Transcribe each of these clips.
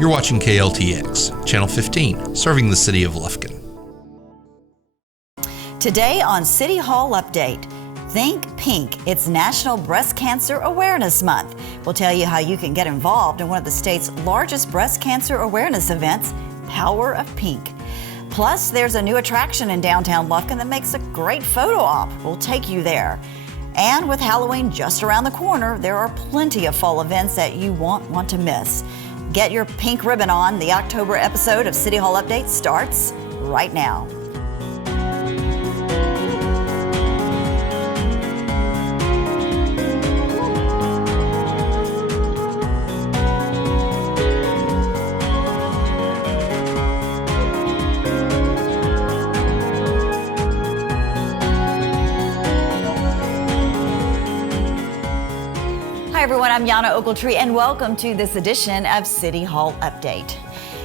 You're watching KLTX, Channel 15, serving the City of Lufkin. Today on City Hall Update, Think Pink. It's National Breast Cancer Awareness Month. We'll tell you how you can get involved in one of the state's largest breast cancer awareness events, Power of Pink. Plus, there's a new attraction in downtown Lufkin that makes a great photo op. We'll take you there. And with Halloween just around the corner, there are plenty of fall events that you won't want to miss. Get your pink ribbon on. The October episode of City Hall Update starts right now. Hi everyone, I'm Yana Ogletree and welcome to this edition of City Hall Update.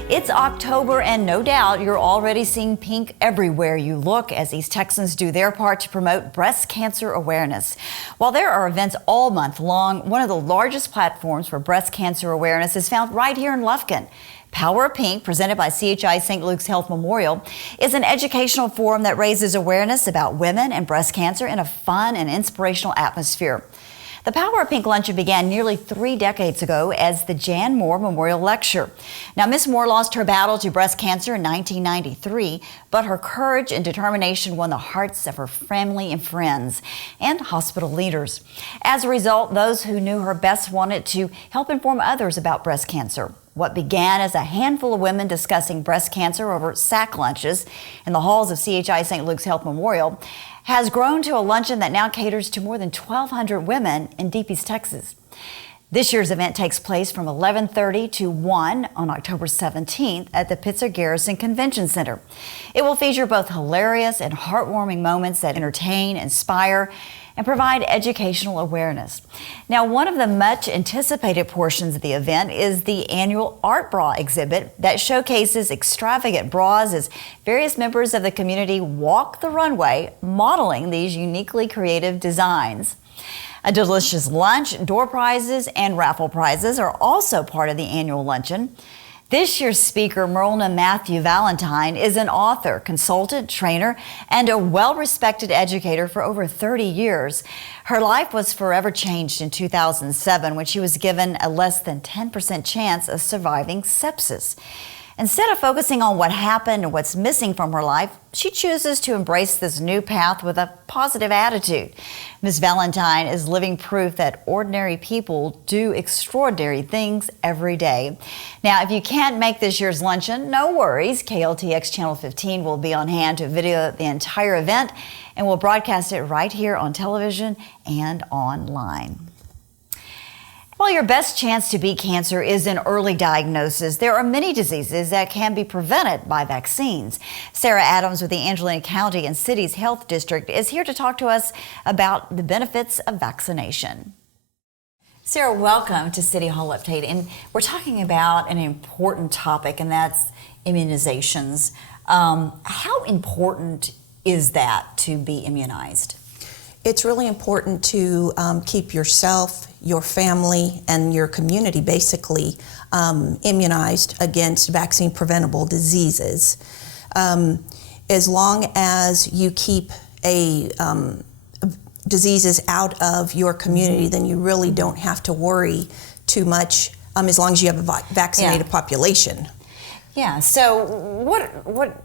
It's October and no doubt you're already seeing pink everywhere you look as East Texans do their part to promote breast cancer awareness. While there are events all month long, one of the largest platforms for breast cancer awareness is found right here in Lufkin. Power of Pink, presented by CHI St. Luke's Health Memorial, is an educational forum that raises awareness about women and breast cancer in a fun and inspirational atmosphere. The Power of Pink luncheon began nearly 3 decades ago as the Jan Moore Memorial Lecture. Now, Miss Moore lost her battle to breast cancer in 1993, but her courage and determination won the hearts of her family and friends and hospital leaders. As a result, those who knew her best wanted to help inform others about breast cancer. What began as a handful of women discussing breast cancer over sack lunches in the halls of CHI St. Luke's Health Memorial has grown to a luncheon that now caters to more than 1,200 women in Deep East Texas. This year's event takes place from 11:30 to 1 on October 17th at the Pitzer Garrison Convention Center. It will feature both hilarious and heartwarming moments that entertain, inspire, and provide educational awareness. Now, one of the much anticipated portions of the event is the annual Art Bra exhibit that showcases extravagant bras as various members of the community walk the runway modeling these uniquely creative designs. A delicious lunch, door prizes, and raffle prizes are also part of the annual luncheon. This year's speaker, Merlina Matthew Valentine, is an author, consultant, trainer, and a well-respected educator for over 30 years. Her life was forever changed in 2007 when she was given a less than 10% chance of surviving sepsis. Instead of focusing on what happened and what's missing from her life, she chooses to embrace this new path with a positive attitude. Ms. Valentine is living proof that ordinary people do extraordinary things every day. Now, if you can't make this year's luncheon, no worries. KLTX Channel 15 will be on hand to video the entire event, and we'll broadcast it right here on television and online. While your best chance to beat cancer is in early diagnosis, there are many diseases that can be prevented by vaccines. Sarah Adams with the Angelina County and City's Health District is here to talk to us about the benefits of vaccination. Sarah, welcome to City Hall Update, and we're talking about an important topic, and that's immunizations. How important is that to be immunized? It's really important to keep yourself, your family, and your community basically immunized against vaccine-preventable diseases. As long as you keep diseases out of your community, then you really don't have to worry too much as long as you have a vaccinated population. Yeah, so what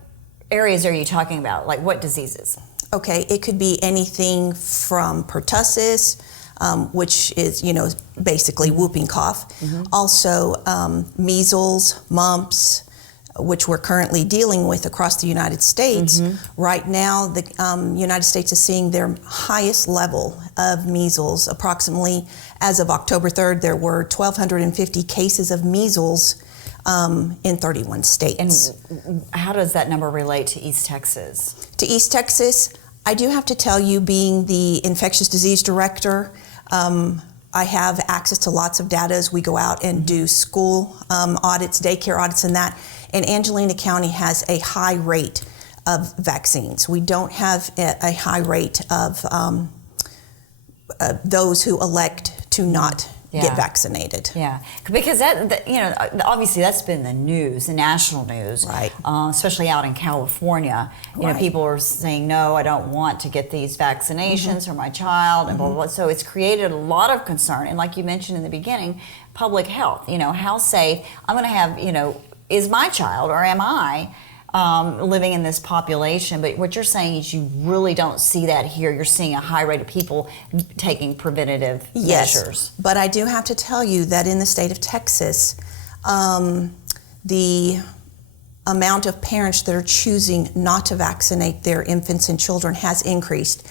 areas are you talking about? Like what diseases? Okay, it could be anything from pertussis, which is, basically whooping cough. Also, measles, mumps, which we're currently dealing with across the United States. Right now, the United States is seeing their highest level of measles. Approximately, as of October 3rd, there were 1,250 cases of measles in 31 states. And how does that number relate to East Texas? To East Texas, I do have to tell you, being the infectious disease director, I have access to lots of data as we go out and do school audits, daycare audits, and that. And Angelina County has a high rate of vaccines. We don't have a high rate of those who elect to not get vaccinated. Yeah, because that obviously that's been the news, the national news, right? Especially out in California. You know, people are saying, no, I don't want to get these vaccinations for my child, and blah, blah, blah. So it's created a lot of concern. And like you mentioned in the beginning, public health. You know, how safe I'm going to have. You know, is my child or am I? Living in this population, but what you're saying is you really don't see that here. You're seeing a high rate of people taking preventative measures. But I do have to tell you that in the state of Texas, the amount of parents that are choosing not to vaccinate their infants and children has increased.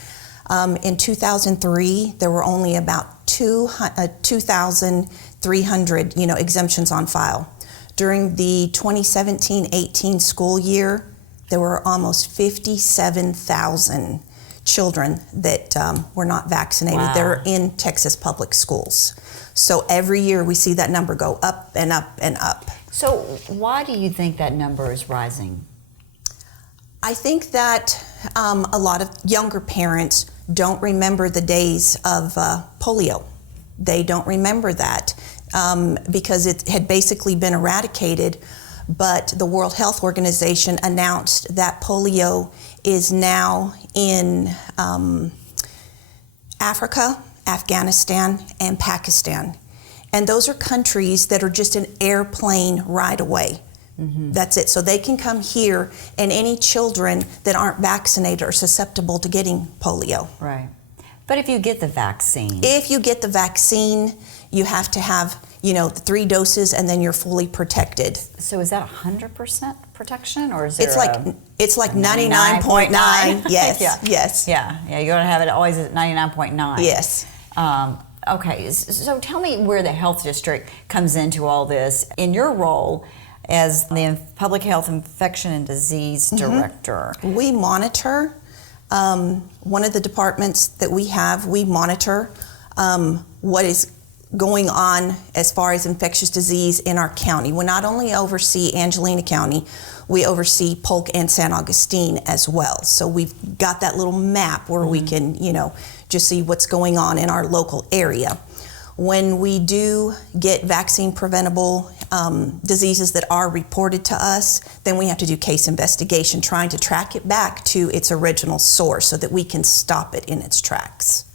In 2003, there were only about 2,300, exemptions on file. During the 2017-18 school year, there were almost 57,000 children that were not vaccinated. Wow. That are in Texas public schools. So every year we see that number go up and up and up. So why do you think that number is rising? I think that a lot of younger parents don't remember the days of polio. They don't remember that. Because it had basically been eradicated, but the World Health Organization announced that polio is now in Africa, Afghanistan, and Pakistan. And those are countries that are just an airplane ride away. That's it. So they can come here, and any children that aren't vaccinated are susceptible to getting polio. Right. But if you get the vaccine? If you get the vaccine, you have to have, the 3 doses, and then you're fully protected. So is that 100% protection, or is there it's like 99.9. Yes, yes. Yeah, you gotta have it always at 99.9. Yes. Okay, so tell me where the health district comes into all this. In your role as the Public Health Infection and Disease Director. We monitor, one of the departments that we have, we monitor what is going on as far as infectious disease in our county. We not only oversee Angelina County, we oversee Polk and San Augustine as well. So we've got that little map where we can, just see what's going on in our local area. When we do get vaccine preventable diseases that are reported to us, then we have to do case investigation, trying to track it back to its original source so that we can stop it in its tracks.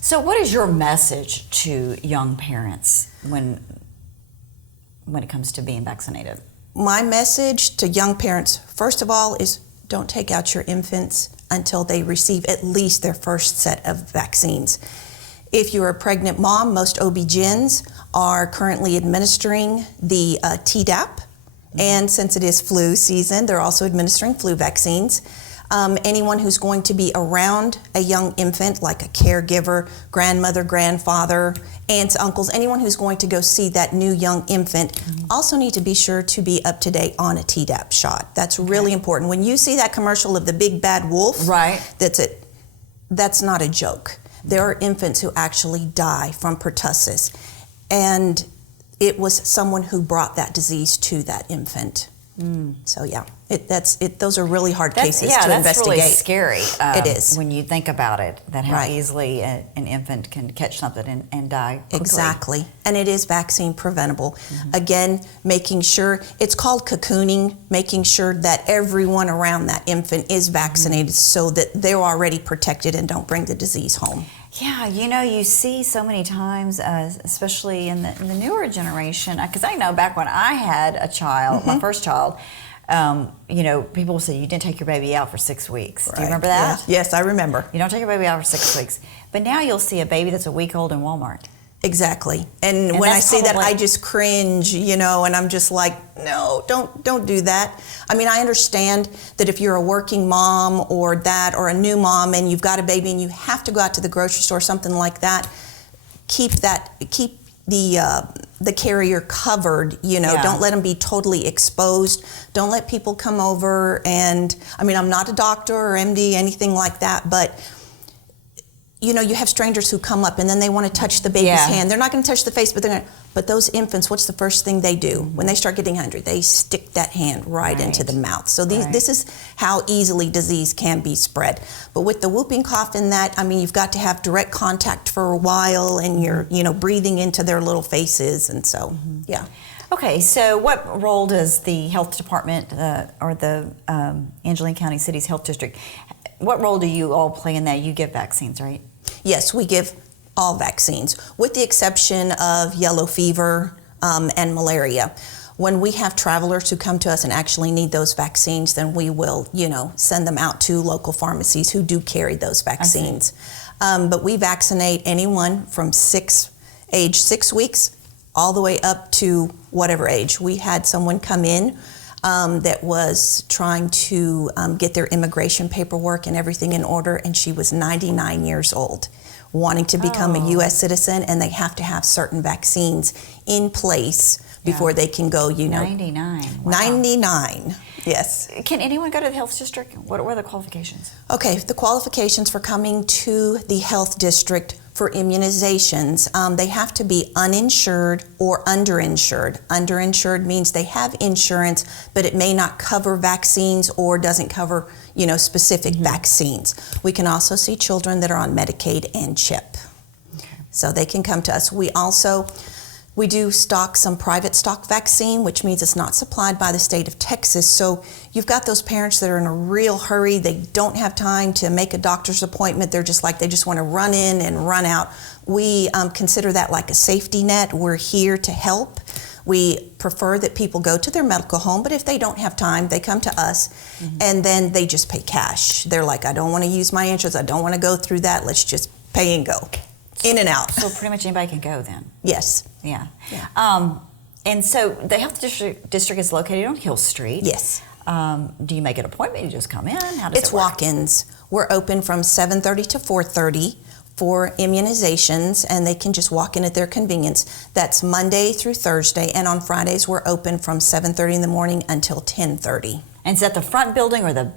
So what is your message to young parents when it comes to being vaccinated? My message to young parents, first of all, is don't take out your infants until they receive at least their first set of vaccines. If you're a pregnant mom, most OB-GYNs are currently administering the Tdap, and since it is flu season, they're also administering flu vaccines. Anyone who's going to be around a young infant, like a caregiver, grandmother, grandfather, aunts, uncles, anyone who's going to go see that new young infant, also need to be sure to be up to date on a Tdap shot. That's really important. When you see that commercial of the big bad wolf, that's not a joke. There are infants who actually die from pertussis, and it was someone who brought that disease to that infant. So those are really hard cases to investigate. That's really scary. It is. When you think about it, that how easily an infant can catch something and die quickly. Exactly. And it is vaccine preventable. Again, making sure, it's called cocooning, making sure that everyone around that infant is vaccinated so that they're already protected and don't bring the disease home. Yeah, you see so many times, especially in the newer generation, because I know back when I had a child, my first child, people say you didn't take your baby out for 6 weeks. Do you remember that? Yes, I remember. You don't take your baby out for 6 weeks. But now you'll see a baby that's a week old in Walmart. Exactly. And when I see that, I just cringe, and I'm just like, no, don't do that. I mean, I understand that if you're a working mom or a new mom and you've got a baby and you have to go out to the grocery store, something like that, keep the carrier covered, don't let them be totally exposed. Don't let people come over and, I'm not a doctor or MD, anything like that, but you have strangers who come up and then they want to touch the baby's hand. They're not going to touch the face, but those infants, what's the first thing they do when they start getting hungry? They stick that hand right into the mouth. So this is how easily disease can be spread. But with the whooping cough and that, you've got to have direct contact for a while, and you're, breathing into their little faces, and so, yeah. Okay, so what role does the health department or the Angelina County City's Health District, what role do you all play in that? You give vaccines, right? Yes, we give all vaccines, with the exception of yellow fever and malaria. When we have travelers who come to us and actually need those vaccines, then we will, send them out to local pharmacies who do carry those vaccines. But we vaccinate anyone from age 6 weeks all the way up to whatever age. We had someone come in that was trying to get their immigration paperwork and everything in order, and she was 99 years old, wanting to become a U.S. citizen, and they have to have certain vaccines in place before they can go, 99. Wow. 99, yes. Can anyone go to the health district? What are the qualifications? Okay, the qualifications for coming to the health district for immunizations, they have to be uninsured or underinsured. Underinsured means they have insurance, but it may not cover vaccines or doesn't cover, specific vaccines. We can also see children that are on Medicaid and CHIP. Okay. So they can come to us. We do stock some private stock vaccine, which means it's not supplied by the state of Texas. So you've got those parents that are in a real hurry. They don't have time to make a doctor's appointment. They just want to run in and run out. We consider that like a safety net. We're here to help. We prefer that people go to their medical home, but if they don't have time, they come to us, and then they just pay cash. They're like, I don't want to use my insurance. I don't want to go through that. Let's just pay and go. In and out. So pretty much anybody can go then? Yes. Yeah. And so the health district is located on Hill Street. Yes. Do you make an appointment? You just come in? How does it's it work? Walk-ins. We're open from 7:30 to 4:30 for immunizations, and they can just walk in at their convenience. That's Monday through Thursday, and on Fridays we're open from 7:30 in the morning until 10:30. And is that the front building or the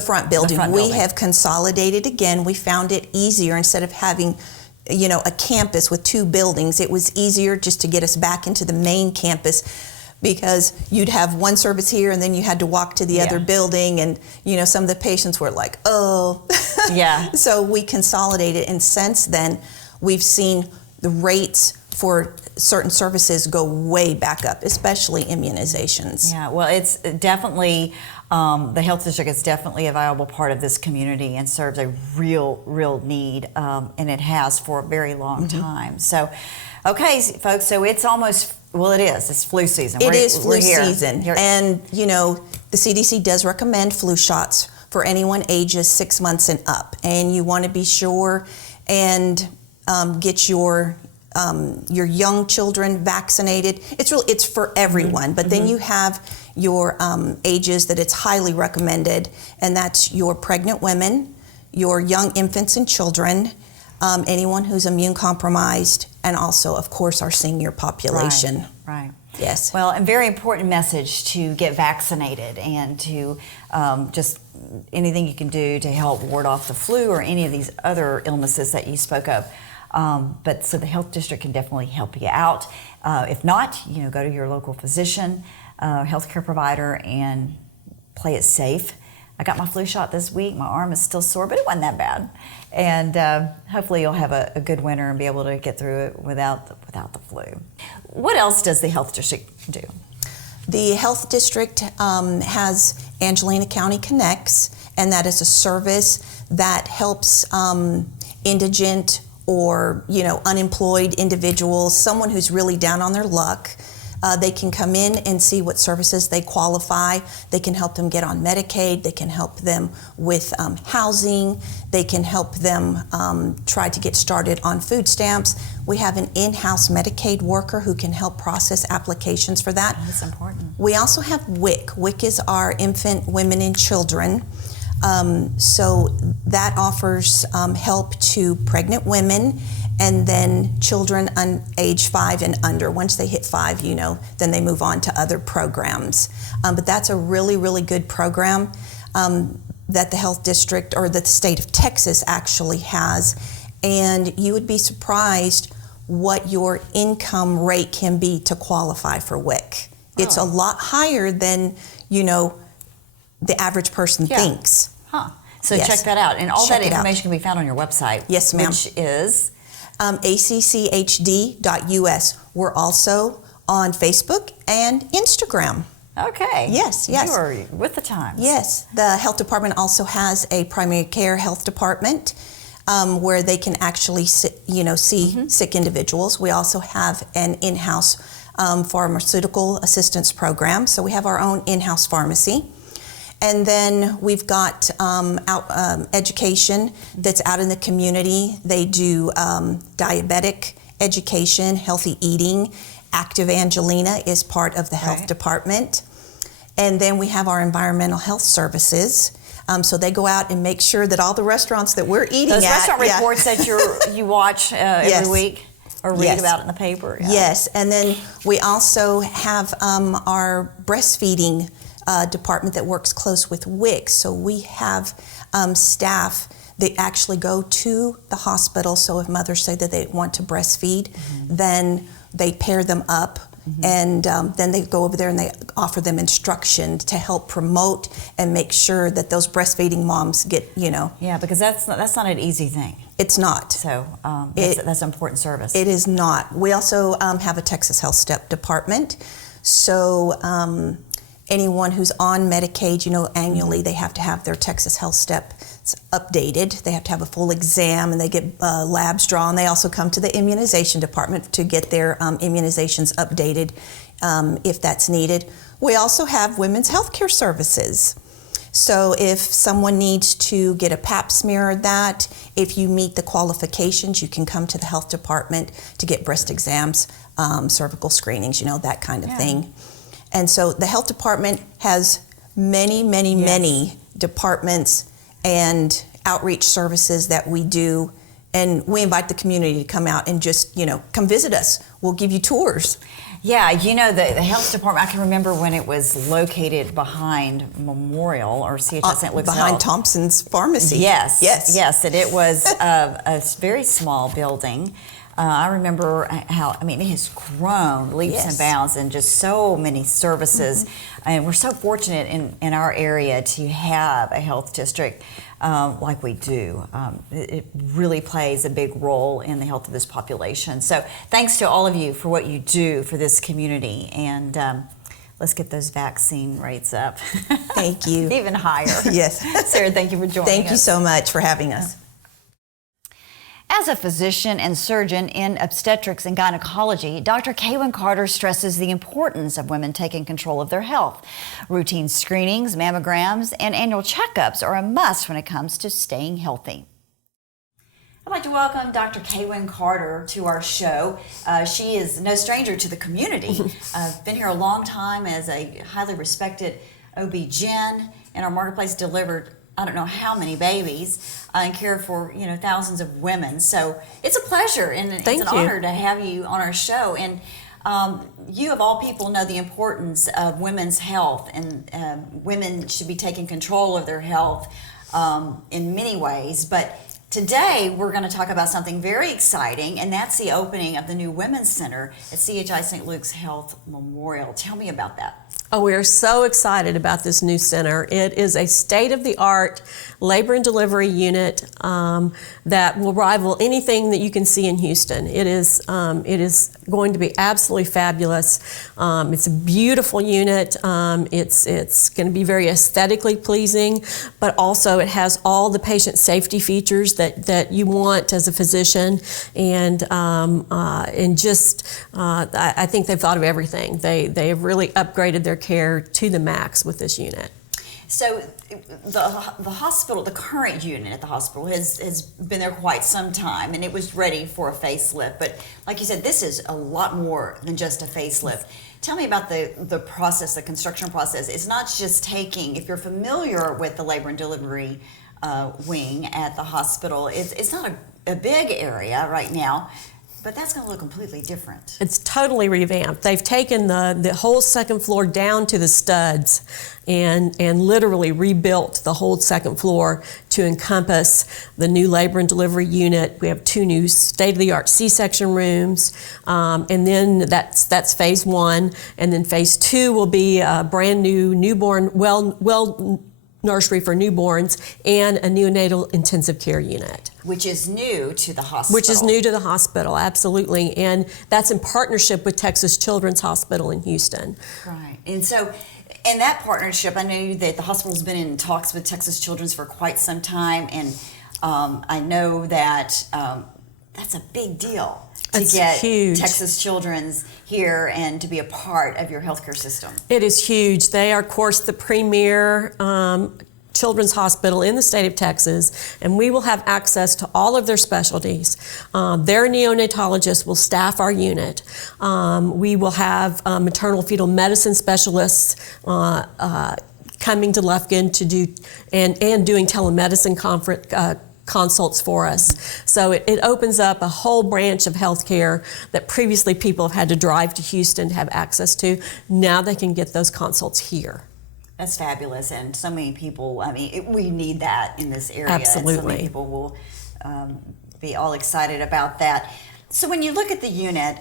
front building? The front we building. have consolidated again. We found it easier instead of having a campus with 2 buildings. It was easier just to get us back into the main campus, because you'd have one service here and then you had to walk to the other building, and some of the patients were like, oh. Yeah. So we consolidated, and since then we've seen the rates for certain services go way back up, especially immunizations. Yeah, well, it's definitely, the health district is definitely a viable part of this community and serves a real need, and it has for a very long time. So, okay, folks, so it's almost, it's flu season. It is flu season, and the CDC does recommend flu shots for anyone ages 6 months and up, and you want to be sure and get your young children vaccinated. It's for everyone, but then you have your ages that it's highly recommended, and that's your pregnant women, your young infants and children, anyone who's immune compromised, and also, of course, our senior population. Right. Yes. Well, a very important message to get vaccinated, and to just anything you can do to help ward off the flu or any of these other illnesses that you spoke of. But so the health district can definitely help you out. If not, go to your local physician, healthcare provider, and play it safe. I got my flu shot this week. My arm is still sore, but it wasn't that bad. And hopefully you'll have a good winter and be able to get through it without the flu. What else does the health district do? The health district has Angelina County Connects, and that is a service that helps indigent or unemployed individuals, someone who's really down on their luck. They can come in and see what services they qualify. They can help them get on Medicaid. They can help them with housing. They can help them try to get started on food stamps. We have an in-house Medicaid worker who can help process applications for that. That's important. We also have WIC. WIC is our Infant, Women, and Children. So that offers help to pregnant women, and then children age 5 and under. Once they hit 5, then they move on to other programs. But that's a really good program that the health district, or the state of Texas, actually has. and you would be surprised what your income rate can be to qualify for WIC. It's a lot higher than, the average person thinks. So check that out. And all that information can be found on your website. Yes, ma'am. Which is? ACCHD.us. We're also on Facebook and Instagram. Okay. Yes. You are with the times. Yes. The health department also has a primary care health department where they can actually see sick individuals. We also have an in-house pharmaceutical assistance program. So we have our own in-house pharmacy. And then we've got education that's out in the community. They do diabetic education, healthy eating. Active Angelina is part of the health department. And then we have our environmental health services. So they go out and make sure that all the restaurants that we're eating Those at. restaurant reports that you watch every week or read about in the paper. Yeah. Yes. And then we also have our breastfeeding department that works close with WIC. So we have staff that actually go to the hospital. So if mothers say that they want to breastfeed, then they pair them up. And then they go over there and they offer them instruction to help promote and make sure that those breastfeeding moms get, Yeah, because that's not an easy thing. It's not. So that's an important service. It is not. We also have a Texas Health Step department. So anyone who's on Medicaid, annually they have to have their Texas Health Step updated. They have to have a full exam and they get labs drawn. They also come to the immunization department to get their immunizations updated if that's needed. We also have women's health care services. So if someone needs to get a pap smear or that, if you meet the qualifications, you can come to the health department to get breast exams, cervical screenings, that kind of thing. And so the health department has many departments and outreach services that we do. And we invite the community to come out and just, come visit us. We'll give you tours. Yeah, the health department, I can remember when it was located behind Memorial or CHS St. Luke's behind Health. Thompson's Pharmacy. Yes, and it was a very small building. I remember how, it has grown leaps and bounds and just so many services. And we're so fortunate in our area to have a health district like we do. It really plays a big role in the health of this population. So thanks to all of you for what you do for this community. And let's get those vaccine rates up. Thank you. Even higher. Yes. Sarah, thank you for joining us. Thank you so much for having us. As a physician and surgeon in obstetrics and gynecology, Dr. Kaywin Carter stresses the importance of women taking control of their health. Routine screenings, mammograms, and annual checkups are a must when it comes to staying healthy. I'd like to welcome Dr. Kaywin Carter to our show. She is no stranger to the community. Been here a long time as a highly respected OB-GYN, and our marketplace delivered I don't know how many babies and care for thousands of women. So it's a pleasure and it's an honor to have you on our show. And you of all people know the importance of women's health, and women should be taking control of their health in many ways. But today we're going to talk about something very exciting, and that's the opening of the new Women's Center at CHI St. Luke's Health Memorial. Tell me about that. Oh, we are so excited about this new center. It is a state-of-the-art labor and delivery unit that will rival anything that you can see in Houston. It is going to be absolutely fabulous. It's a beautiful unit. It's going to be very aesthetically pleasing, but also it has all the patient safety features that you want as a physician, and just I think they've thought of everything. They have really upgraded their care to the max with this unit. So the hospital, the current unit at the hospital has been there quite some time, and it was ready for a facelift. But like you said, this is a lot more than just a facelift. Tell me about the process, the construction process. It's not just taking, if you're familiar with the labor and delivery wing at the hospital, it's not a big area right now. But that's going to look completely different. It's totally revamped. They've taken the whole second floor down to the studs and literally rebuilt the whole second floor to encompass the new labor and delivery unit. We have 2 new state-of-the-art C-section rooms, and then that's phase 1. And then phase 2 will be a brand new newborn well nursery for newborns and a neonatal intensive care unit. Which is new to the hospital. Which is new to the hospital, absolutely. And that's in partnership with Texas Children's Hospital in Houston. Right. And so, in that partnership, I know that the hospital's been in talks with Texas Children's for quite some time, and I know that that's a big deal to get huge. Texas Children's here and to be a part of your healthcare system. It is huge. They are, of course, the premier children's hospital in the state of Texas, and we will have access to all of their specialties. Their neonatologists will staff our unit. We will have maternal fetal medicine specialists coming to Lufkin to do and doing telemedicine consults for us. So it opens up a whole branch of healthcare that previously people have had to drive to Houston to have access to. Now they can get those consults here. That's fabulous, and so many people, I mean, we need that in this area. Absolutely. And so many people will be all excited about that. So when you look at the unit,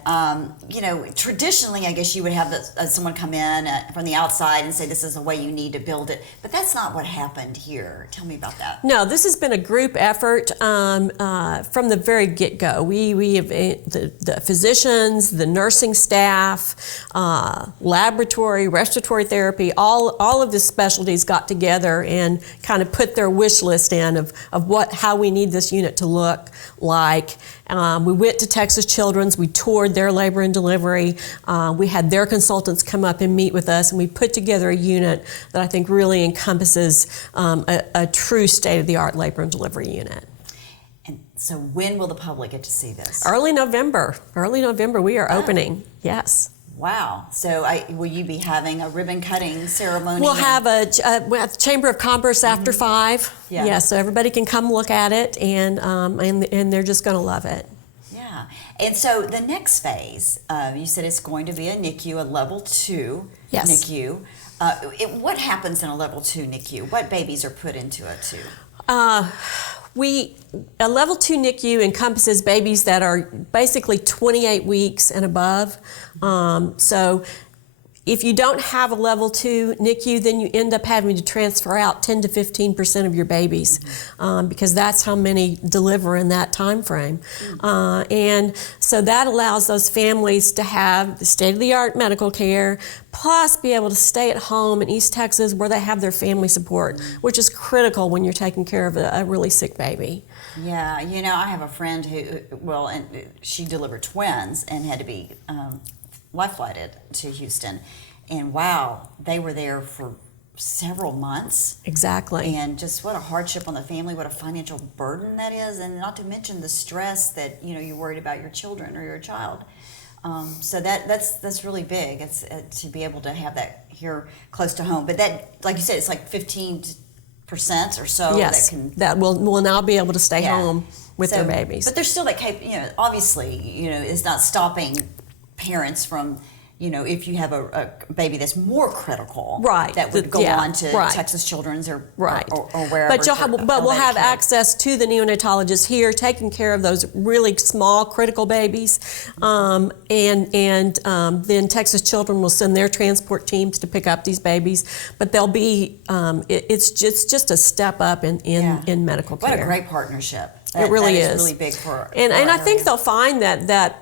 traditionally, I guess you would have someone come in from the outside and say, this is the way you need to build it. But that's not what happened here. Tell me about that. No, this has been a group effort from the very get-go. We have the physicians, the nursing staff, laboratory, respiratory therapy, all of the specialties got together and kind of put their wish list in of how we need this unit to look like. We went to Texas Children's, we toured their labor and delivery, we had their consultants come up and meet with us, and we put together a unit that I think really encompasses a true state-of-the-art labor and delivery unit. And so when will the public get to see this? Early November we are opening, yes. Wow. So will you be having a ribbon cutting ceremony? We'll have a Chamber of Commerce after 5. Yeah. So everybody can come look at it, and they're just going to love it. Yeah. And so the next phase, you said it's going to be a NICU, a level 2 Yes. NICU. What happens in a level 2 NICU? What babies are put into a 2? A level 2 NICU encompasses babies that are basically 28 weeks and above. So if you don't have a level 2 NICU, then you end up having to transfer out 10 to 15% of your babies because that's how many deliver in that time frame. And so that allows those families to have the state-of-the-art medical care, plus be able to stay at home in East Texas where they have their family support, which is critical when you're taking care of a really sick baby. Yeah, I have a friend and she delivered twins and had to be life flighted to Houston, and wow, they were there for several months. Exactly. And just what a hardship on the family, what a financial burden that is, and not to mention the stress that you're worried about your children or your child. So that's really big. It's to be able to have that here close to home. But that, like you said, it's like 15% or so. Yes, that will now be able to stay home with their babies. But there's still that obviously, it's not stopping parents from, if you have a baby that's more critical, right, that would go on to Texas Children's or wherever. But we'll have access to the neonatologist here, taking care of those really small critical babies, and then Texas Children will send their transport teams to pick up these babies. But they'll be, it's just a step up in medical care. What a great partnership! It really is really big for. And I think they'll find that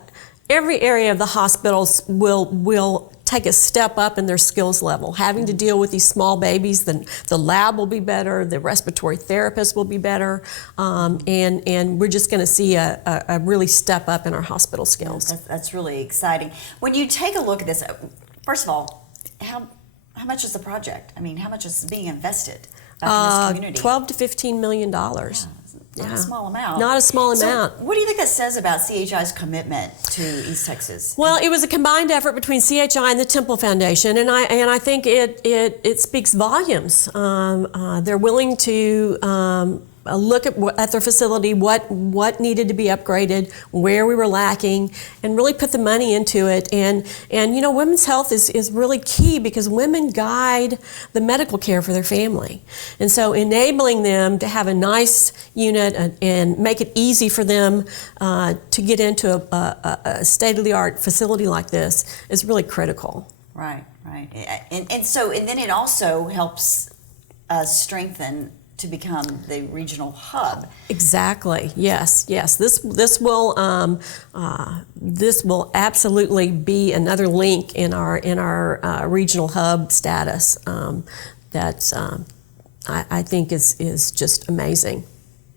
every area of the hospitals will take a step up in their skills level. Having to deal with these small babies, the lab will be better, the respiratory therapist will be better, and we're just going to see a really step up in our hospital skills. That's really exciting. When you take a look at this, first of all, how much is the project? I mean, how much is being invested in this community? $12 to $15 million. Not a small amount. Not a small amount. So what do you think that says about CHI's commitment to East Texas? Well, it was a combined effort between CHI and the Temple Foundation, and I think it speaks volumes. They're willing to look at their facility, what needed to be upgraded, where we were lacking, and really put the money into it. And you know, women's health is really key because women guide the medical care for their family. And so enabling them to have a nice unit and make it easy for them to get into a state-of-the-art facility like this is really critical. Right. And then it also helps strengthen to become the regional hub. Exactly. Yes. This will absolutely be another link in our regional hub status. That I think is just amazing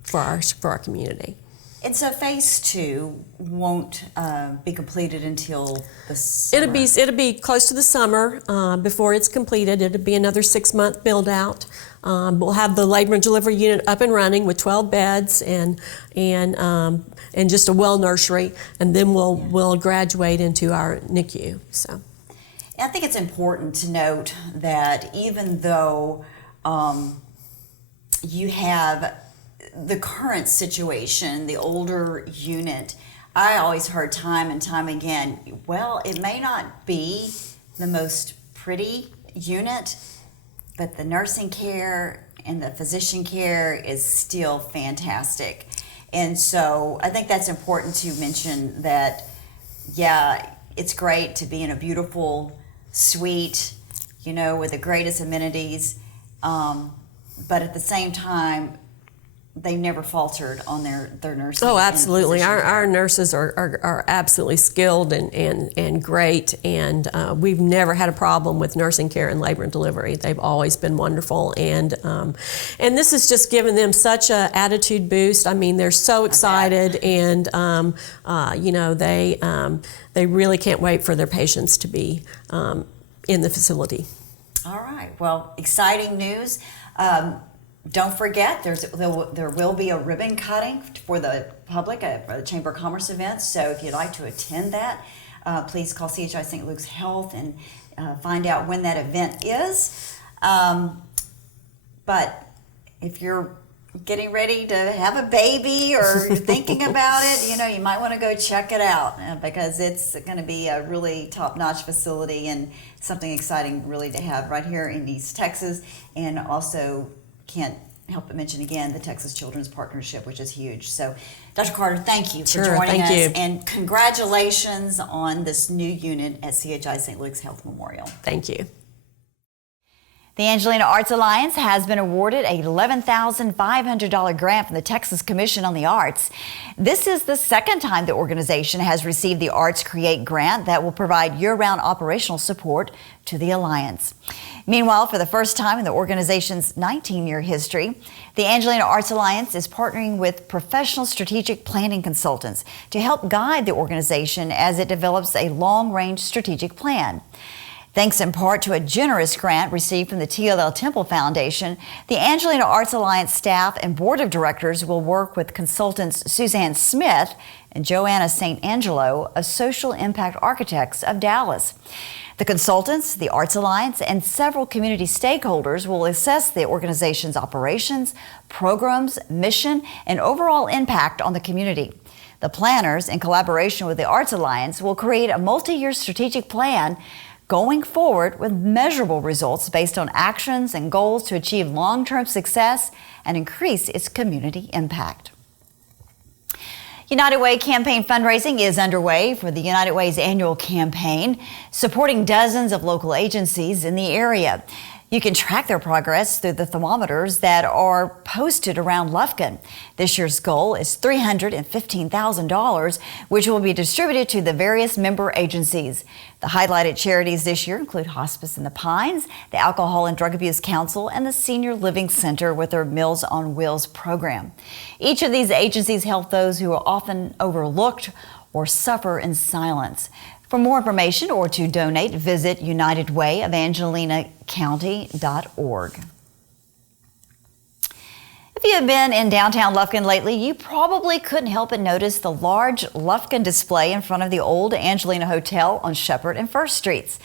for our community. And so phase 2 won't be completed until the summer. It'll be close to the summer before it's completed. It'll be another 6-month build out. We'll have the labor and delivery unit up and running with 12 beds and just a well nursery, and then we'll graduate into our NICU. So, I think it's important to note that even though you have the current situation, the older unit, I always heard time and time again, well, it may not be the most pretty unit, but the nursing care and the physician care is still fantastic. And so I think that's important to mention that, yeah, it's great to be in a beautiful suite, you know, with the greatest amenities, but at the same time, they never faltered on their nursing. Oh, absolutely. Our nurses are absolutely skilled and great, and we've never had a problem with nursing care and labor and delivery. They've always been wonderful, and this has just given them such an attitude boost. I mean, they're so excited, and you know, they really can't wait for their patients to be in the facility. All right. Well, exciting news. Don't forget, there will be a ribbon cutting for the public for the Chamber of Commerce event. So if you'd like to attend that, please call CHI St. Luke's Health and find out when that event is. But if you're getting ready to have a baby or thinking about it, you know, you might want to go check it out because it's going to be a really top-notch facility and something exciting really to have right here in East Texas, and also can't help but mention again the Texas Children's Partnership, which is huge. So, Dr. Carter, thank you for joining us, and congratulations on this new unit at CHI St. Luke's Health Memorial. Thank you. The Angelina Arts Alliance has been awarded a $11,500 grant from the Texas Commission on the Arts. This is the second time the organization has received the Arts Create grant that will provide year-round operational support to the Alliance. Meanwhile, for the first time in the organization's 19-year history, the Angelina Arts Alliance is partnering with professional strategic planning consultants to help guide the organization as it develops a long-range strategic plan. Thanks in part to a generous grant received from the TLL Temple Foundation, the Angelina Arts Alliance staff and board of directors will work with consultants Suzanne Smith and Joanna St. Angelo of Social Impact Architects of Dallas. The consultants, the Arts Alliance, and several community stakeholders will assess the organization's operations, programs, mission, and overall impact on the community. The planners, in collaboration with the Arts Alliance, will create a multi-year strategic plan going forward with measurable results based on actions and goals to achieve long-term success and increase its community impact. United Way campaign fundraising is underway for the United Way's annual campaign, supporting dozens of local agencies in the area. You can track their progress through the thermometers that are posted around Lufkin. This year's goal is $315,000, which will be distributed to the various member agencies. The highlighted charities this year include Hospice in the Pines, the Alcohol and Drug Abuse Council, and the Senior Living Center with their Meals on Wheels program. Each of these agencies help those who are often overlooked or suffer in silence. For more information or to donate, visit UnitedWayOfAngelinaCounty.org. If you have been in downtown Lufkin lately, you probably couldn't help but notice the large Lufkin display in front of the old Angelina Hotel on Shepherd and First Streets.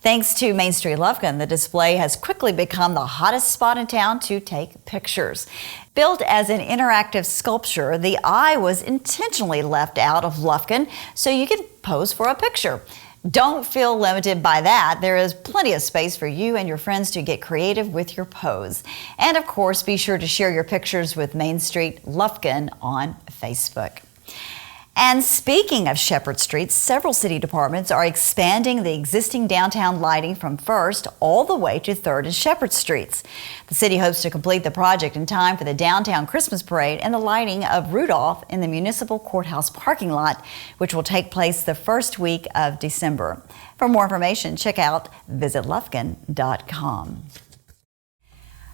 Thanks to Main Street Lufkin, the display has quickly become the hottest spot in town to take pictures. Built as an interactive sculpture, the eye was intentionally left out of Lufkin so you can pose for a picture. Don't feel limited by that. There is plenty of space for you and your friends to get creative with your pose. And of course, be sure to share your pictures with Main Street Lufkin on Facebook. And speaking of Shepherd Street, several city departments are expanding the existing downtown lighting from 1st all the way to 3rd and Shepherd Streets. The city hopes to complete the project in time for the downtown Christmas parade and the lighting of Rudolph in the municipal courthouse parking lot, which will take place the first week of December. For more information, check out visitlufkin.com.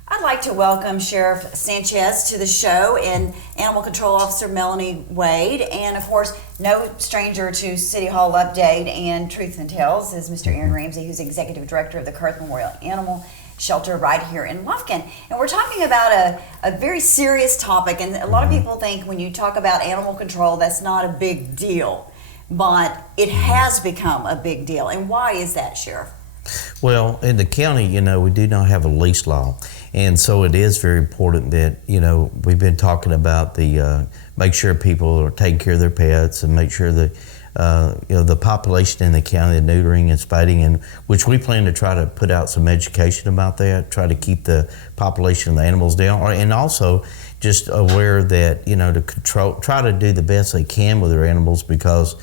I'd like to welcome Sheriff Sanches to the show and Animal Control Officer Melanie Wade. And of course, no stranger to City Hall Update and Truth and Tales is Mr. Aaron Ramsey, who's Executive Director of the Kurth Memorial Animal Shelter right here in Lufkin. And we're talking about a very serious topic. And a lot of people think when you talk about animal control, that's not a big deal. But it has become a big deal. And why is that, Sheriff? Well, in the county, we do not have a leash law. And so it is very important that, we've been talking about the, make sure people are taking care of their pets and make sure that, the population in the county, the neutering and spading, and which we plan to try to put out some education about that, try to keep the population of the animals down, and also just aware that, to control, try to do the best they can with their animals because,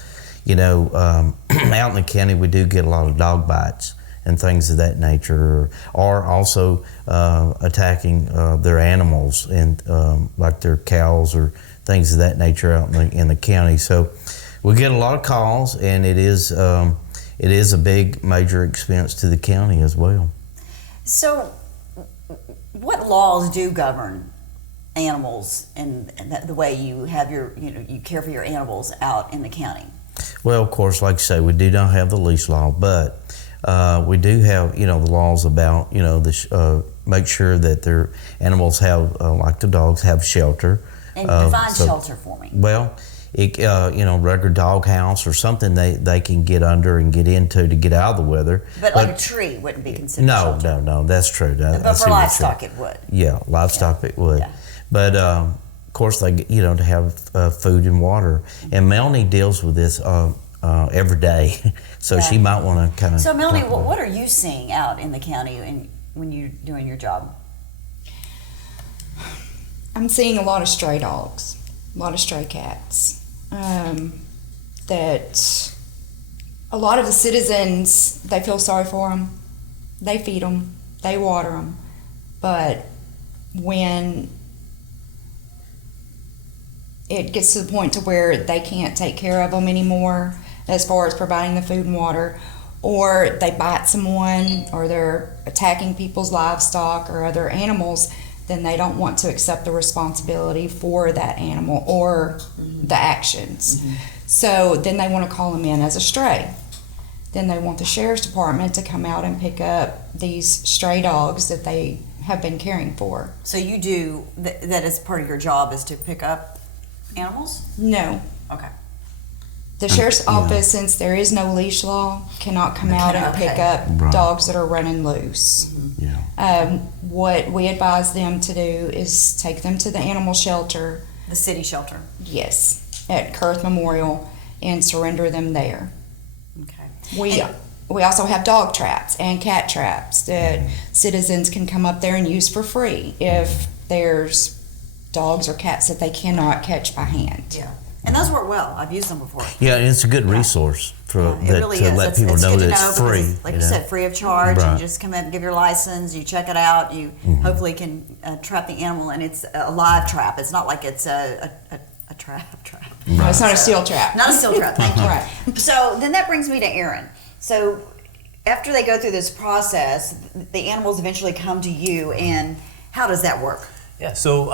out in the county we do get a lot of dog bites and things of that nature, or also attacking their animals and like their cows or things of that nature out in the county. So we get a lot of calls, and it is a big major expense to the county as well. So, what laws do govern animals and the way you have you care for your animals out in the county? Well, of course, like I say, we do not have the leash law, but we do have, the laws about, make sure that their animals have, like the dogs, have shelter. And define shelter for me. Well, regular dog house or something they can get under and get into to get out of the weather. But like a tree wouldn't be considered shelter. No, that's true. But for livestock it would. Yeah, livestock it would. Yeah. But of course they, to have food and water. And Melanie deals with this every day, so she might want to kind of. So Melanie, what are you seeing out in the county when you're doing your job? I'm seeing a lot of stray dogs, a lot of stray cats. That a lot of the citizens, they feel sorry for them. They feed them, they water them, but when it gets to the point to where they can't take care of them anymore as far as providing the food and water, or they bite someone, or they're attacking people's livestock or other animals, then they don't want to accept the responsibility for that animal or the actions. So then they want to call them in as a stray. Then they want the sheriff's department to come out and pick up these stray dogs that they have been caring for. So you do, that is part of your job, is to pick up animals? No. Okay. The sheriff's office, since there is no leash law, cannot come out and pick up dogs that are running loose. What we advise them to do is take them to the animal shelter. The city shelter? Yes, at Kurth Memorial, and surrender them there. Okay. We also have dog traps and cat traps that citizens can come up there and use for free if there's dogs or cats that they cannot catch by hand. Yeah. And those work well. I've used them before. Yeah, and it's a good resource to let people know that it's free. Like you said, free of charge. Right. You just come in and give your license, you check it out, you hopefully can trap the animal, and it's a live trap. It's not like it's a trap. Right. No, it's not a steel trap. Not a steel trap, thank you. Right. So then that brings me to Aaron. So after they go through this process, the animals eventually come to you, and how does that work? Yeah, so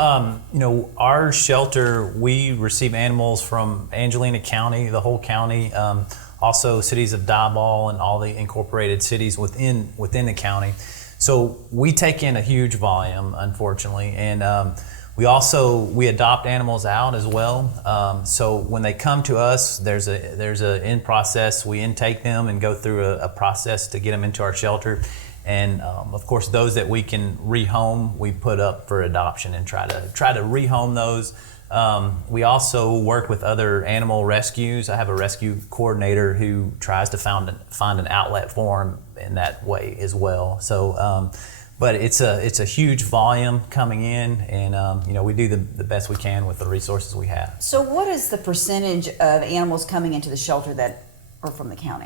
our shelter, we receive animals from Angelina County, the whole county, also cities of Diboll and all the incorporated cities within the county. So we take in a huge volume, unfortunately, and we adopt animals out as well. So when they come to us, there's a in process. We intake them and go through a process to get them into our shelter. And of course, those that we can rehome, we put up for adoption and try to rehome those. We also work with other animal rescues. I have a rescue coordinator who tries to find an outlet for them in that way as well. So, but it's a huge volume coming in, and we do the best we can with the resources we have. So what is the percentage of animals coming into the shelter that are from the county?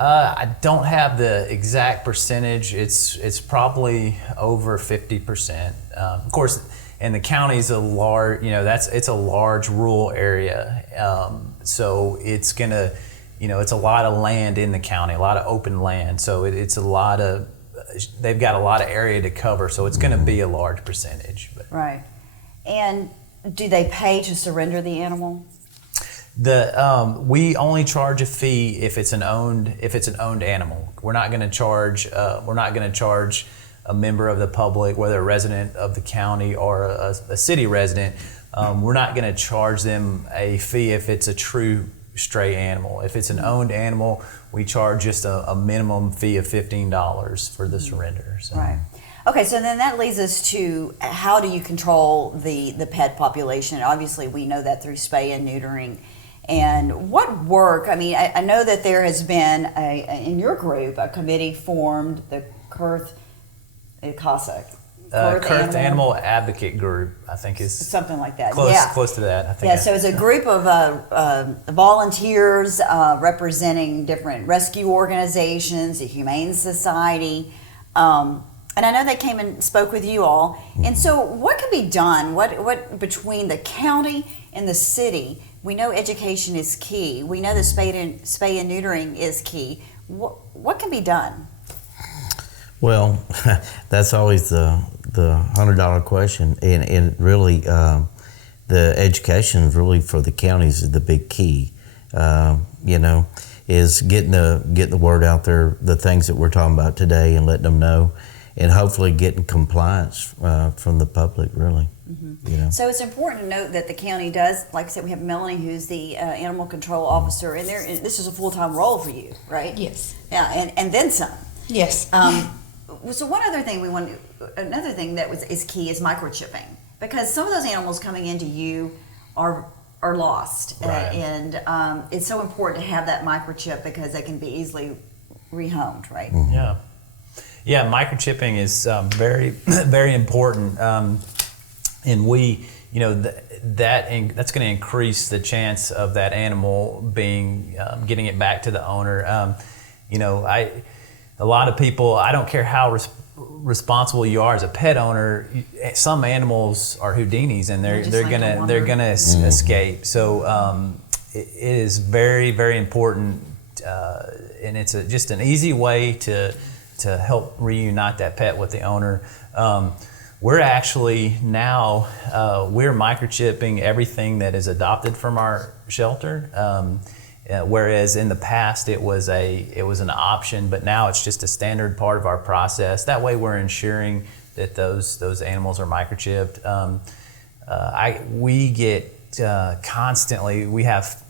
I don't have the exact percentage. It's probably over 50%. Of course, and the county's a large, it's a large rural area. So it's gonna, it's a lot of land in the county, a lot of open land. So it's a lot of, they've got a lot of area to cover. So it's gonna be a large percentage. But. Right. And do they pay to surrender the animal? We only charge a fee if it's an owned animal. We're not going to charge a member of the public, whether a resident of the county or a city resident. We're not going to charge them a fee if it's a true stray animal. If it's an owned animal, we charge just a minimum fee of $15 for the surrender. So. Right. Okay, so then that leads us to how do you control the pet population? Obviously, we know that through spay and neutering. And what work? I mean, I know that there has been in your group a committee formed, the Kurth Animal Advocate Group, I think is something like that. Close to that. I think. Yeah, so it's a group of volunteers representing different rescue organizations, the Humane Society. And I know they came and spoke with you all. And so what can be done? What between the county and the city? We know education is key. We know that spay and neutering is key. What can be done? Well, that's always the $100 question. And really, the education really for the counties is the big key. Is getting the word out there, the things that we're talking about today, and letting them know. And hopefully getting compliance from the public, really. Mm-hmm. So it's important to note that the county does, like I said, we have Melanie, who's the animal control officer, and this is a full-time role for you, right? Yes. Yeah, and then some. Yes. So one other thing another thing that is key is microchipping, because some of those animals coming into you are lost, right. And it's so important to have that microchip because they can be easily rehomed, right? Mm-hmm. Yeah. Yeah, microchipping is very, very important, and we, that's going to increase the chance of that animal getting it back to the owner. A lot of people, I don't care how responsible you are as a pet owner, some animals are Houdinis and they're gonna escape. So it is very, very important, and it's just an easy way to help reunite that pet with the owner. We're actually now we're microchipping everything that is adopted from our shelter, whereas in the past it was an option, but now it's just a standard part of our process. That way we're ensuring that those animals are microchipped. We get constantly, we have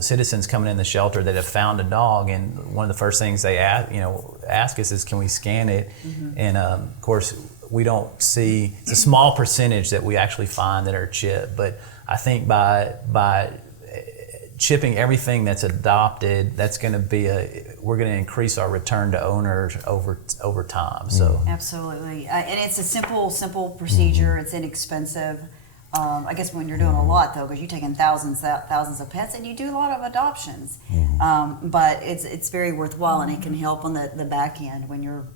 citizens coming in the shelter that have found a dog, and one of the first things they ask us is, can we scan it? Mm-hmm. And of course, we don't see, it's a small percentage that we actually find that are chipped, but I think by chipping everything that's adopted, that's going to we're going to increase our return to owners over time. So absolutely, and it's a simple procedure. It's inexpensive. I guess when you're doing a lot, though, because you're taking thousands of pets, and you do a lot of adoptions. But it's very worthwhile, and it can help on the back end when you're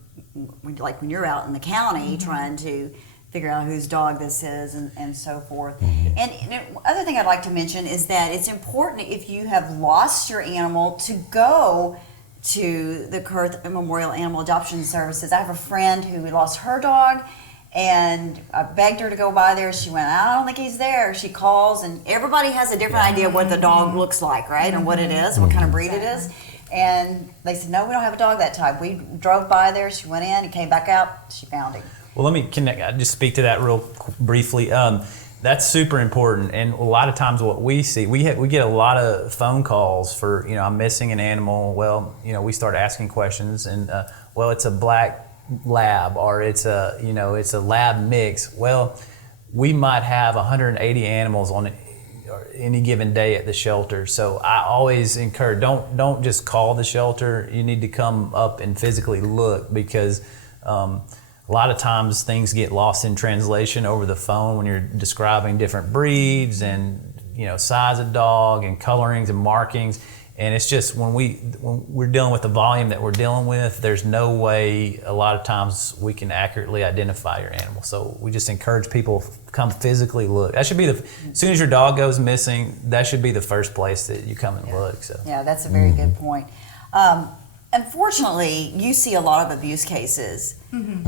out in the county trying to figure out whose dog this is and so forth. And other thing I'd like to mention is that it's important, if you have lost your animal, to go to the Kurth Memorial Animal Adoption Services. I have a friend who lost her dog, and I begged her to go by there. She went, I don't think he's there. She calls, and everybody has a different idea of what the dog looks like, right? And what it is, what kind of breed it is. And they said, no, we don't have a dog that type. We drove by there. She went in and came back out. She found him. Well, let me just speak to that real briefly. That's super important, and a lot of times what we see, we get a lot of phone calls for, I'm missing an animal. Well, we start asking questions, and well, it's a black lab, or it's a lab mix. Well, we might have 180 animals on any given day at the shelter. So I always encourage, don't just call the shelter. You need to come up and physically look, because a lot of times things get lost in translation over the phone when you're describing different breeds and size of dog and colorings and markings. And it's just when we're dealing with the volume that we're dealing with, there's no way a lot of times we can accurately identify your animal. So we just encourage people come physically look. That should be as soon as your dog goes missing, that should be the first place that you come and look. So yeah, that's a very good point. Unfortunately, you see a lot of abuse cases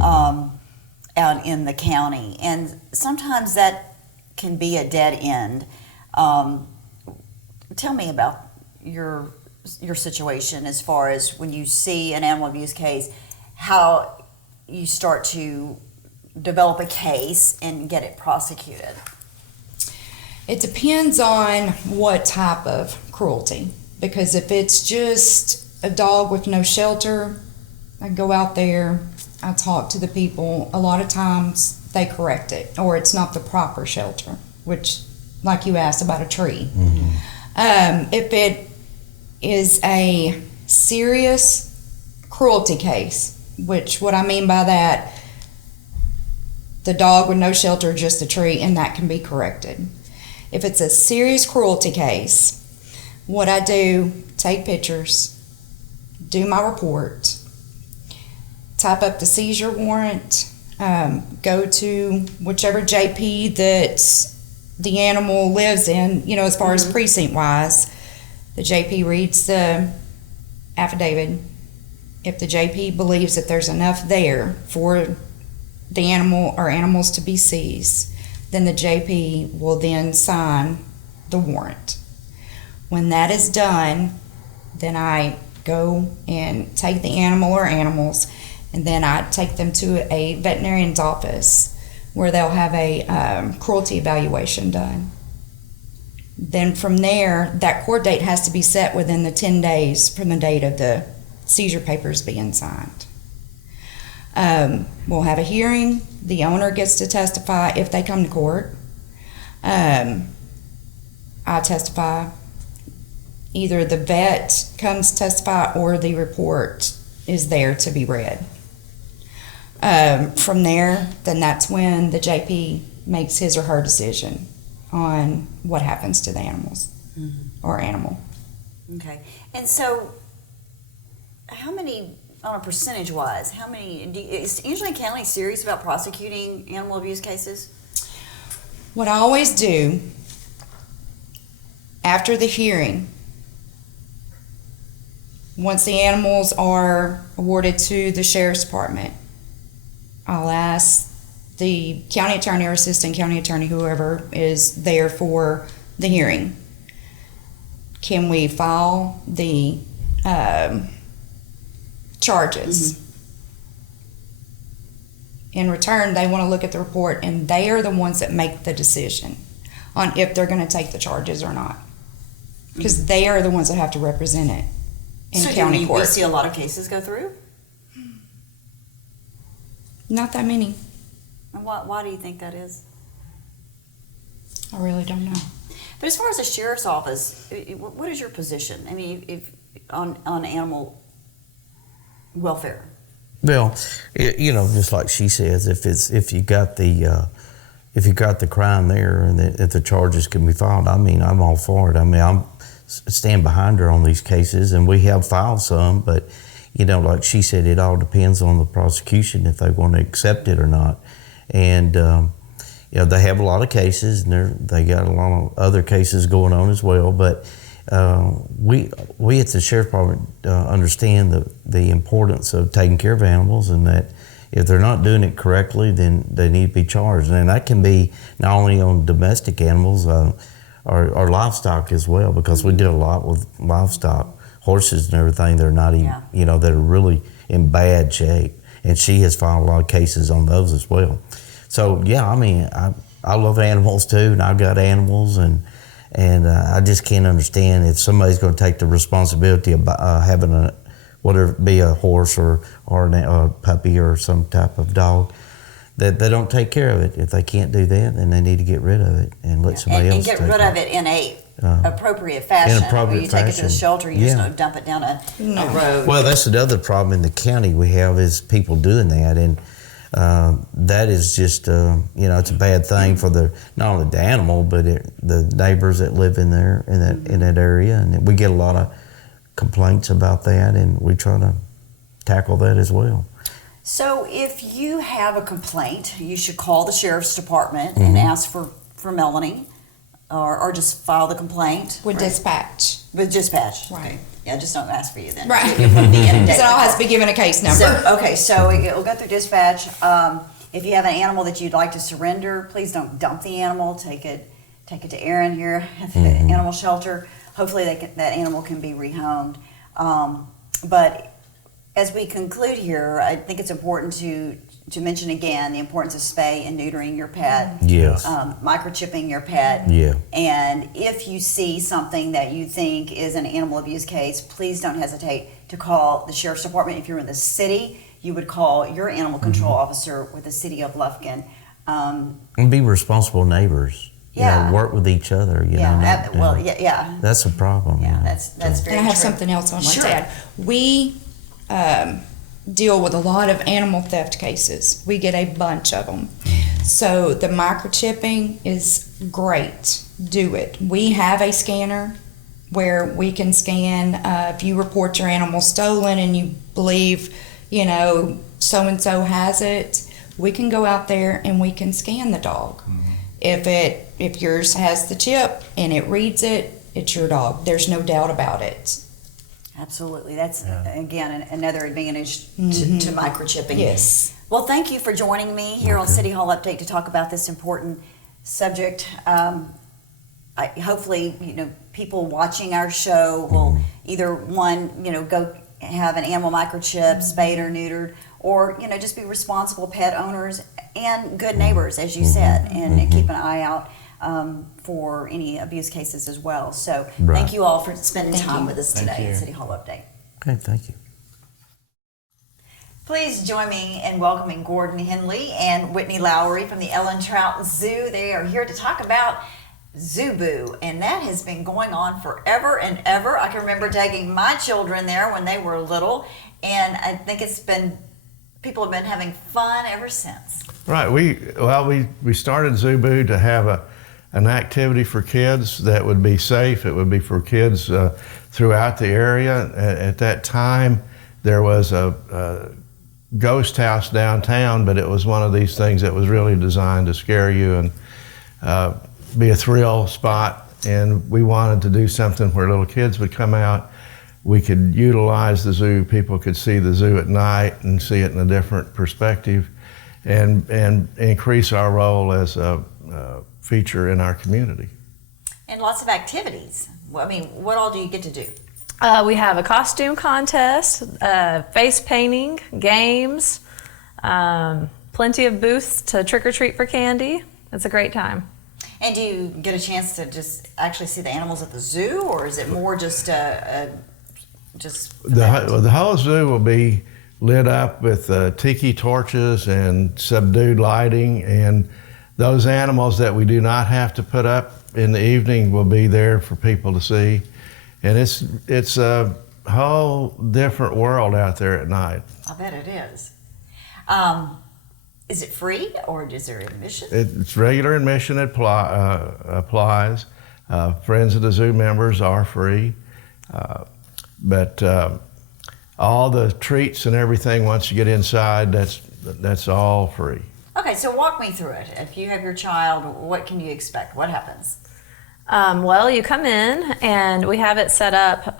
out in the county, and sometimes that can be a dead end. Tell me about your situation as far as when you see an animal abuse case, how you start to develop a case and get it prosecuted. It depends on what type of cruelty, because if it's just a dog with no shelter, I go out there, I talk to the people. A lot of times they correct it, or it's not the proper shelter, which, like you asked about a tree. If it is a serious cruelty case, which what I mean by that, the dog with no shelter, just a tree, and that can be corrected. If it's a serious cruelty case, what I do, take pictures, do my report, type up the seizure warrant, go to whichever JP that the animal lives in, as far as precinct wise. The JP reads the affidavit. If the JP believes that there's enough there for the animal or animals to be seized, then the JP will then sign the warrant. When that is done, then I go and take the animal or animals, and then I take them to a veterinarian's office where they'll have a cruelty evaluation done. Then from there, that court date has to be set within the 10 days from the date of the seizure papers being signed. We'll have a hearing. The owner gets to testify if they come to court. I testify. Either the vet comes to testify or the report is there to be read. From there, then that's when the JP makes his or her decision on what happens to the animals or animal. Okay. And so how many, on a percentage wise, is Angelina County serious about prosecuting animal abuse cases? What I always do after the hearing, once the animals are awarded to the sheriff's department, I'll ask the county attorney or assistant county attorney, whoever is there for the hearing, can we file the charges? In return, they want to look at the report, and they are the ones that make the decision on if they're going to take the charges or not, because they are the ones that have to represent it in county court. So you see a lot of cases go through? Not that many. And why do you think that is? I really don't know. But as far as the sheriff's office, what is your position? I mean, if on animal welfare? Well, just like she says, if you got the crime there and if the charges can be filed, I mean, I'm all for it. I mean, I stand behind her on these cases, and we have filed some, but like she said, it all depends on the prosecution if they want to accept it or not. And they have a lot of cases, and they got a lot of other cases going on as well. But we at the Sheriff's Department understand the importance of taking care of animals, and that if they're not doing it correctly, then they need to be charged. And that can be not only on domestic animals, or livestock as well, because we did a lot with livestock, horses and everything. They're not even, that are really in bad shape. And she has filed a lot of cases on those as well. So yeah, I mean, I love animals too, and I've got animals, and I just can't understand if somebody's going to take the responsibility of having whatever, be a horse or a puppy or some type of dog, that they don't take care of it. If they can't do that, then they need to get rid of it and let somebody else get take rid of it in a appropriate fashion. Where you take it to the shelter, you just don't dump it down a road. Well, that's another problem in the county we have is people doing that, and that is just it's a bad thing for not only the animal but the neighbors that live in there in that area, and we get a lot of complaints about that, and we try to tackle that as well. So if you have a complaint, you should call the sheriff's department and ask for Melanie, or just file the complaint. With dispatch. With dispatch. Right. Okay. Yeah, just don't ask for you then. Right. It wouldn't be inundated. Because it all has to be given a case number. So it will go through dispatch. If you have an animal that you'd like to surrender, please don't dump the animal. Take it to Aaron here at the animal shelter. Hopefully that animal can be rehomed. But as we conclude here, I think it's important to mention again the importance of spay and neutering your pet. Yes. Microchipping your pet. Yeah. And if you see something that you think is an animal abuse case, please don't hesitate to call the sheriff's department. If you're in the city, you would call your animal control officer with the City of Lufkin. And be responsible neighbors. Yeah. Work with each other. Yeah. That's a problem. Yeah, that's very And I have true. something else I'd like Sure. to add. We deal with a lot of animal theft cases. We get a bunch of them. So the microchipping is great. Do it. We have a scanner where we can scan if you report your animal stolen and you believe, so-and-so has it, we can go out there and we can scan the dog. If yours has the chip and it reads it, it's your dog. There's no doubt about it. Absolutely. That's, again, another advantage to microchipping. Yes. Well, thank you for joining me here on City Hall Update to talk about this important subject. Hopefully, people watching our show will either, go have an animal microchip, spayed or neutered, or, just be responsible pet owners and good neighbors, as you said, and keep an eye out for any abuse cases as well. So thank you all for spending time with us today at City Hall Update. Okay, thank you. Please join me in welcoming Gordon Henley and Whitney Lowery from the Ellen Trout Zoo. They are here to talk about Zubu, and that has been going on forever and ever. I can remember taking my children there when they were little, and I think people have been having fun ever since. Right. We started Zubu to have an activity for kids that would be safe. It would be for kids throughout the area. At that time, there was a ghost house downtown, but it was one of these things that was really designed to scare you and be a thrill spot. And we wanted to do something where little kids would come out. We could utilize the zoo. People could see the zoo at night and see it in a different perspective, and increase our role as a feature in our community. And lots of activities. Well, what all do you get to do? We have a costume contest, face painting, games, plenty of booths to trick or treat for candy. It's a great time. And do you get a chance to just actually see the animals at the zoo, or is it more just the whole zoo will be lit up with tiki torches and subdued lighting, and those animals that we do not have to put up in the evening will be there for people to see. And it's a whole different world out there at night. I bet it is. Is it free, or is there admission? It's regular admission applies. Friends of the Zoo members are free. But all the treats and everything, once you get inside, that's all free. Okay, so walk me through it. If you have your child, what can you expect? What happens? Well, you come in and we have it set up.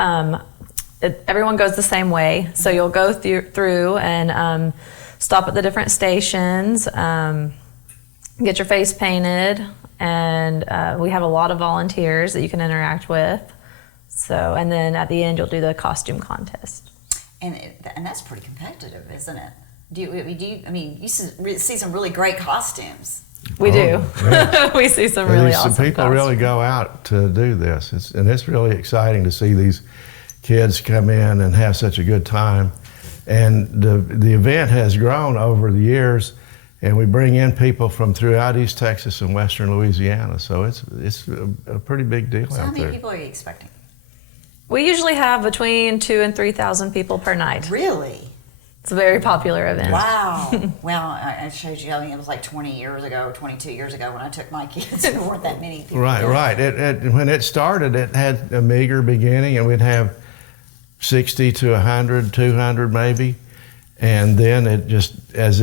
Everyone goes the same way. So you'll go through and stop at the different stations, get your face painted, and we have a lot of volunteers that you can interact with. So, and then at the end, you'll do the costume contest. And that's pretty competitive, isn't it? You see some really great costumes. We do. Yeah. We see some really awesome people costumes. really go out to do this. It's really exciting to see these kids come in and have such a good time. And the event has grown over the years, and we bring in people from throughout East Texas and Western Louisiana. So it's a pretty big deal out there. How many people are you expecting? We usually have between 2,000 and 3,000 people per night. Really? It's a very popular event. Wow. Well, I showed you, I mean, it was like 20 years ago, 22 years ago when I took my kids. There weren't that many people. Right. When it started, it had a meager beginning, and we'd have 60 to 100, 200 maybe. And then it just, as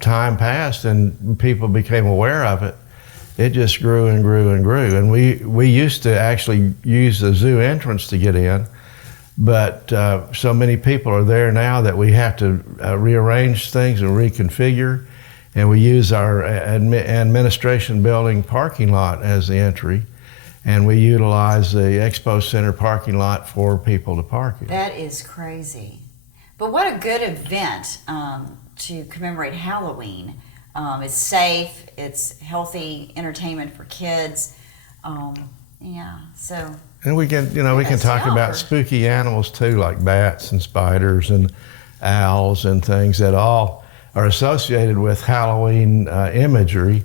time passed and people became aware of it, it just grew and grew and grew. And we used to actually use the zoo entrance to get in, but so many people are there now that we have to rearrange things and reconfigure. And we use our administration building parking lot as the entry. And we utilize the Expo Center parking lot for people to park in. That is crazy. But what a good event to commemorate Halloween. It's safe, it's healthy entertainment for kids. Yeah, so. And we can, we can talk about spooky animals too, like bats and spiders and owls and things that all are associated with Halloween imagery.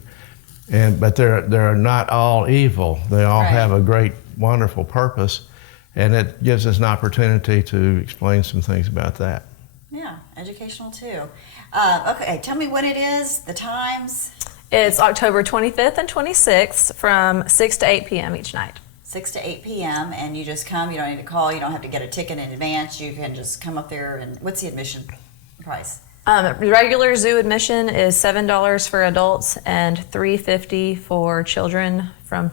But they're not all evil. They all have a great, wonderful purpose, and it gives us an opportunity to explain some things about that. Yeah, educational too. Okay, tell me when it is, the times. It's October 25th and 26th from 6 to 8 p.m. each night. 6 to 8 p.m. and you just come. You don't need to call. You don't have to get a ticket in advance. You can just come up there. And what's the admission price? Regular zoo admission is $7 for adults and $3.50 for children from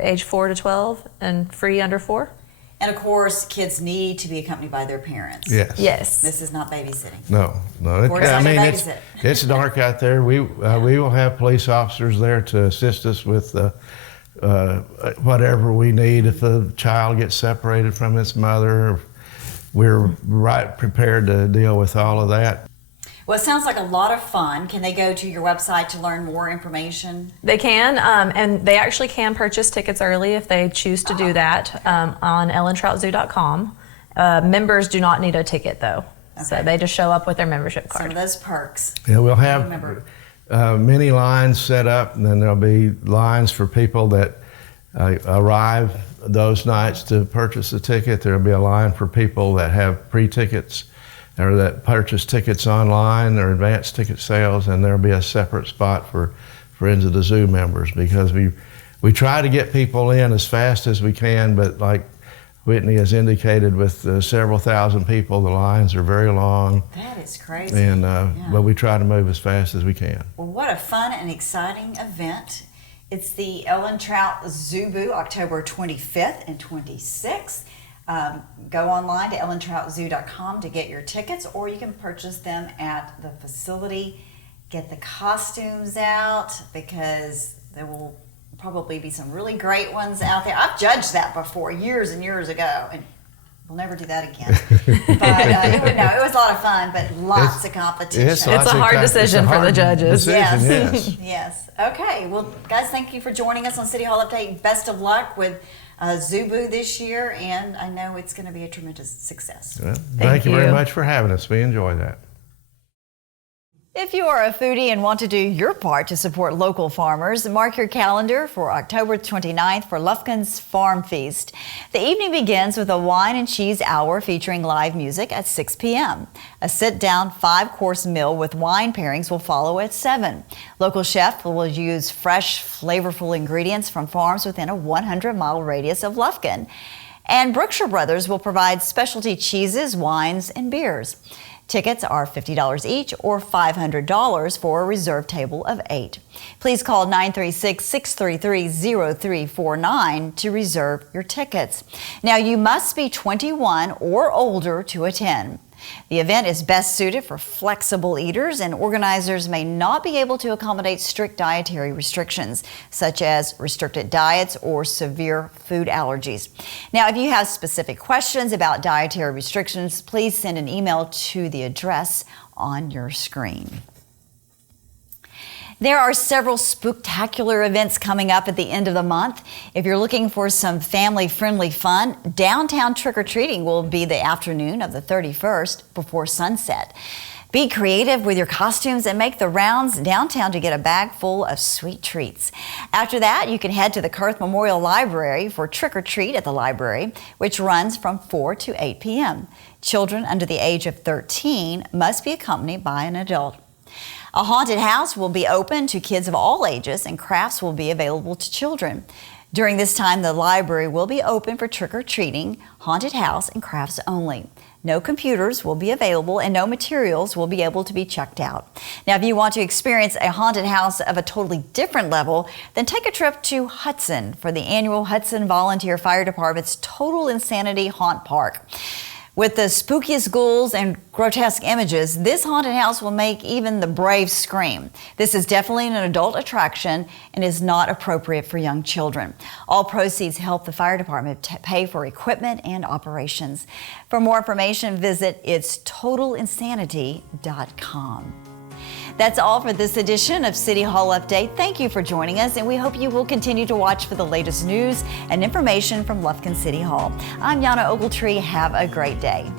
age 4 to 12 and free under 4. And of course, kids need to be accompanied by their parents. Yes. This is not babysitting. No. It's dark out there. We will have police officers there to assist us with whatever we need. If a child gets separated from its mother, we're right prepared to deal with all of that. Well, it sounds like a lot of fun. Can they go to your website to learn more information? They can, and they actually can purchase tickets early if they choose to do that on ellentroutzoo.com. Members do not need a ticket, though. Okay. So they just show up with their membership card. Some of those perks. Yeah, we'll have many lines set up, and then there'll be lines for people that arrive those nights to purchase a ticket. There'll be a line for people that have pre-tickets or that purchase tickets online or advanced ticket sales, and there'll be a separate spot for Friends of the Zoo members, because we try to get people in as fast as we can, but like Whitney has indicated, with several thousand people, the lines are very long. That is crazy. And but we try to move as fast as we can. Well, what a fun and exciting event. It's the Ellen Trout Zoo Boo, October 25th and 26th. Go online to ellentroutzoo.com to get your tickets, or you can purchase them at the facility. Get the costumes out, because there will probably be some really great ones out there. I've judged that before years and years ago, and we'll never do that again. But it was a lot of fun, but lots of competition. It's a hard decision for the judges. Yes. Yes. Okay. Well, guys, thank you for joining us on City Hall Update. Best of luck with Zoo Boo this year, and I know it's going to be a tremendous success. Well, thank you very much for having us. We enjoy that. If you are a foodie and want to do your part to support local farmers, mark your calendar for October 29th for Lufkin's Farm Feast. The evening begins with a wine and cheese hour featuring live music at 6 p.m. A sit-down 5-course meal with wine pairings will follow at 7. Local chef will use fresh, flavorful ingredients from farms within a 100-mile radius of Lufkin. And Brookshire Brothers will provide specialty cheeses, wines, and beers. Tickets are $50 each, or $500 for a reserved table of 8. Please call 936-633-0349 to reserve your tickets. Now, you must be 21 or older to attend. The event is best suited for flexible eaters, and organizers may not be able to accommodate strict dietary restrictions, such as restricted diets or severe food allergies. Now, if you have specific questions about dietary restrictions, please send an email to the address on your screen. There are several spooktacular events coming up at the end of the month. If you're looking for some family-friendly fun, downtown trick-or-treating will be the afternoon of the 31st before sunset. Be creative with your costumes and make the rounds downtown to get a bag full of sweet treats. After that, you can head to the Kurth Memorial Library for trick-or-treat at the library, which runs from 4 to 8 p.m. Children under the age of 13 must be accompanied by an adult. A haunted house will be open to kids of all ages, and crafts will be available to children. During this time, the library will be open for trick-or-treating, haunted house, and crafts only. No computers will be available and no materials will be able to be checked out. Now, if you want to experience a haunted house of a totally different level, then take a trip to Hudson for the annual Hudson Volunteer Fire Department's Total Insanity Haunt Park. With the spookiest ghouls and grotesque images, this haunted house will make even the brave scream. This is definitely an adult attraction and is not appropriate for young children. All proceeds help the fire department pay for equipment and operations. For more information, visit itstotalinsanity.com. That's all for this edition of City Hall Update. Thank you for joining us, and we hope you will continue to watch for the latest news and information from Lufkin City Hall. I'm Yana Ogletree. Have a great day.